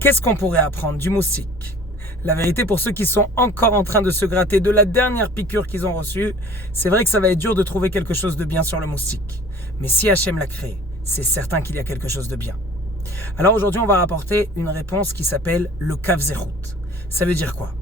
Qu'est-ce qu'on pourrait apprendre du moustique? La vérité, pour ceux qui sont encore en train de se gratter de la dernière piqûre qu'ils ont reçue, c'est vrai que ça va être dur de trouver quelque chose de bien sur le moustique. Mais si Hachem l'a créé, c'est certain qu'il y a quelque chose de bien. Alors aujourd'hui, on va rapporter une réponse qui s'appelle le Kav Zechut. Ça veut dire quoi?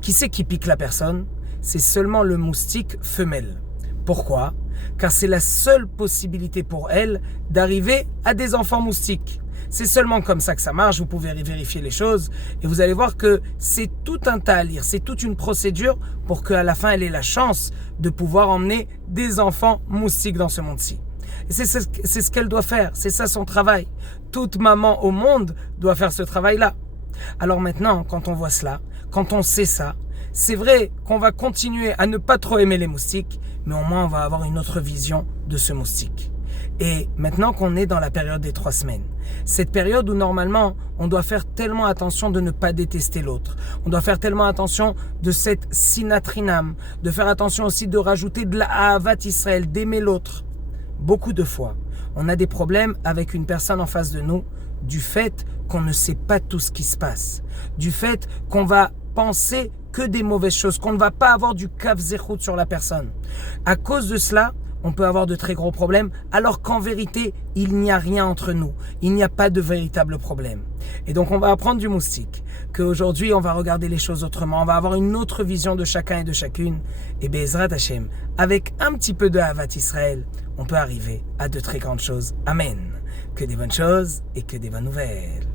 Qui c'est qui pique la personne? C'est seulement le moustique femelle. Pourquoi? Car c'est la seule possibilité pour elle d'arriver à des enfants moustiques. C'est seulement comme ça que ça marche, vous pouvez vérifier les choses et vous allez voir que c'est tout un tas à lire, c'est toute une procédure pour qu'à la fin elle ait la chance de pouvoir emmener des enfants moustiques dans ce monde-ci. Et c'est ce qu'elle doit faire, c'est ça son travail. Toute maman au monde doit faire ce travail-là. Alors maintenant, quand on voit cela, quand on sait ça, c'est vrai qu'on va continuer à ne pas trop aimer les moustiques, mais au moins on va avoir une autre vision de ce moustique. Et maintenant qu'on est dans la période des 3 semaines, cette période où normalement on doit faire tellement attention de ne pas détester l'autre, on doit faire tellement attention de cette sinatrinam, de faire attention aussi de rajouter de la ahavat Israël, d'aimer l'autre. Beaucoup de fois, on a des problèmes avec une personne en face de nous du fait qu'on ne sait pas tout ce qui se passe, du fait qu'on va penser que des mauvaises choses, qu'on ne va pas avoir du Kav Zechut sur la personne. À cause de cela, on peut avoir de très gros problèmes, alors qu'en vérité, il n'y a rien entre nous. Il n'y a pas de véritable problème. Et donc, on va apprendre du moustique, qu'aujourd'hui, on va regarder les choses autrement, on va avoir une autre vision de chacun et de chacune. Et Be'ezrat Hashem, avec un petit peu de Ahavat Israël, on peut arriver à de très grandes choses. Amen. Que des bonnes choses et que des bonnes nouvelles.